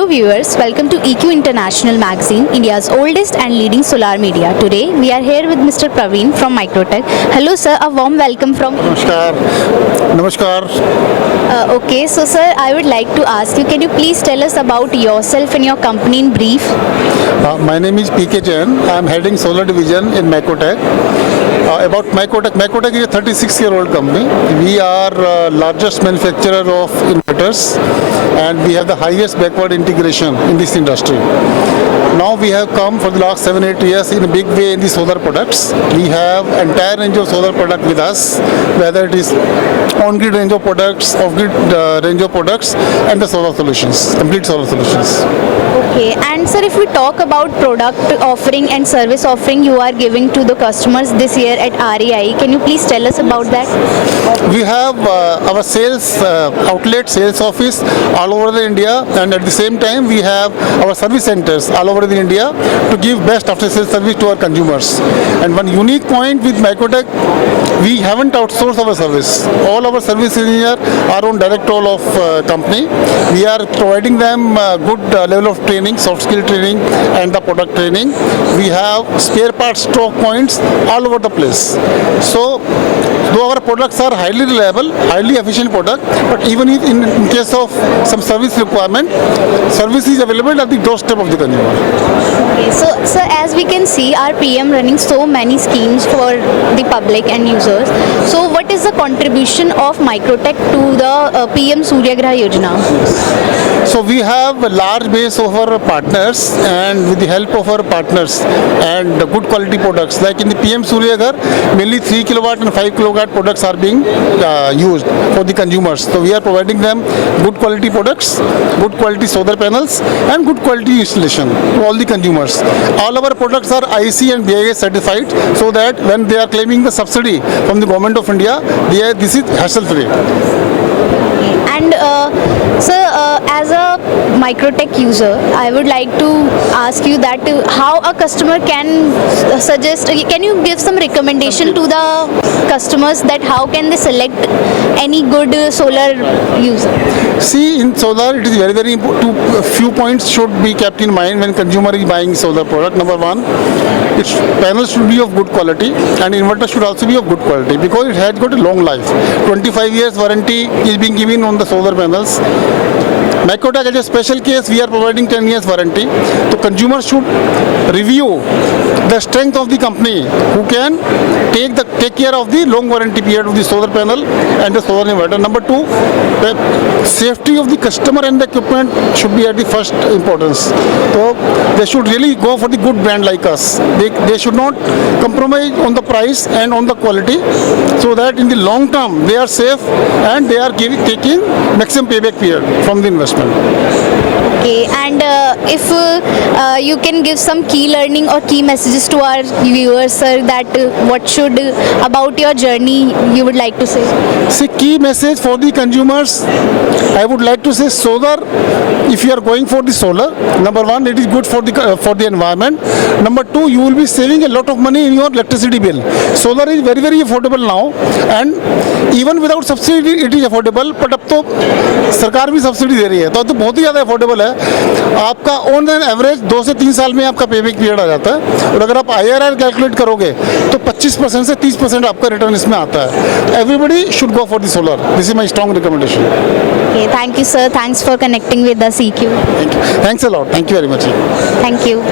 Hello viewers, welcome to EQ International Magazine, India's oldest and leading solar media. Today we are here with Mr. Praveen from Microtech. Hello sir, a warm welcome from Namaskar. Namaskar. Okay, so sir, I would like to ask you, can you please tell us about yourself and your company in brief? My name is PK Jain. I am heading solar division in Microtech. About Microtech is a 36-year-old company. We are largest manufacturer of inverters and we have the highest backward integration in this industry. Now we have come for the last 7-8 years in a big way in the solar products. We have entire range of solar product with us, whether it is on-grid range of products, off-grid range of products, and the solar solutions, complete solar solutions. Okay, and sir, if we talk about product offering and service offering you are giving to the customers this year at REI, can you please tell us about that? We have our sales outlet, sales office all over the India, and at the same time we have our service centers all over the India to give best after sales service to our consumers. And one unique point with Microtech, we haven't outsourced our service. All our service engineers are on direct role of company. We are providing them good level of training, soft skill training and the product training. We have spare parts stock points all over the place. So though our products are highly reliable, highly efficient product, but even if in case of some service requirement, service is available at the doorstep of the consumer. Okay, so sir, as we can see, our PM running so many schemes for the public and users. So what is the contribution of Microtech to the PM Surya Graha Yojana? So we have a large base of our partners, and with the help of our partners and good quality products, like in the PM Surya Ghar, mainly 3 kilowatt and 5 kilowatt products are being used for the consumers. So we are providing them good quality products, good quality solar panels and good quality installation to all the consumers. All our products are IEC and BIS certified, so that when they are claiming the subsidy from the government of India, this is hassle free. And sir, as a Microtech user, I would like to ask you that how a customer can suggest, can you give some recommendation to the customers that how can they select any good solar user? See, in solar it is very important. Few points should be kept in mind when consumer is buying solar product. Number one, its panels should be of good quality and inverter should also be of good quality, because it has got a long life. 25 years warranty is being given on the solar panels. Microtech, as a special case, we are providing 10 years warranty. So consumers should review the strength of the company who can take care of the long warranty period of the solar panel and the solar inverter. Number two, the safety of the customer and the equipment should be at the first importance. So they should really go for the good brand like us. They should not compromise on the price and on the quality, so that in the long term they are safe and they are taking maximum payback period from the investment. Okay, and if you can give some key learning or key messages to our viewers, sir, that what should about your journey you would like to say? See, key message for the consumers, I would like to say solar. If you are going for the solar, number one, it is good for the environment. Number two, you will be saving a lot of money in your electricity bill. Solar is very affordable now, and even without subsidy it is affordable. But अब तो सरकार भी subsidy दे रही है, तो बहुत ही ज़्यादा affordable है. आपका ऑन एन एवरेज 2 से 3 साल में आपका पेबैक पीरियड आ जाता है, और अगर आप IRR कैलकुलेट करोगे तो 25% से 30% आपका रिटर्न इसमें आता है. Everybody should go for the solar. This is my strong recommendation. Okay, thank you, sir. Thanks for connecting with us, EQ. Thank you. Thanks a lot. Thank you very much. Thank you.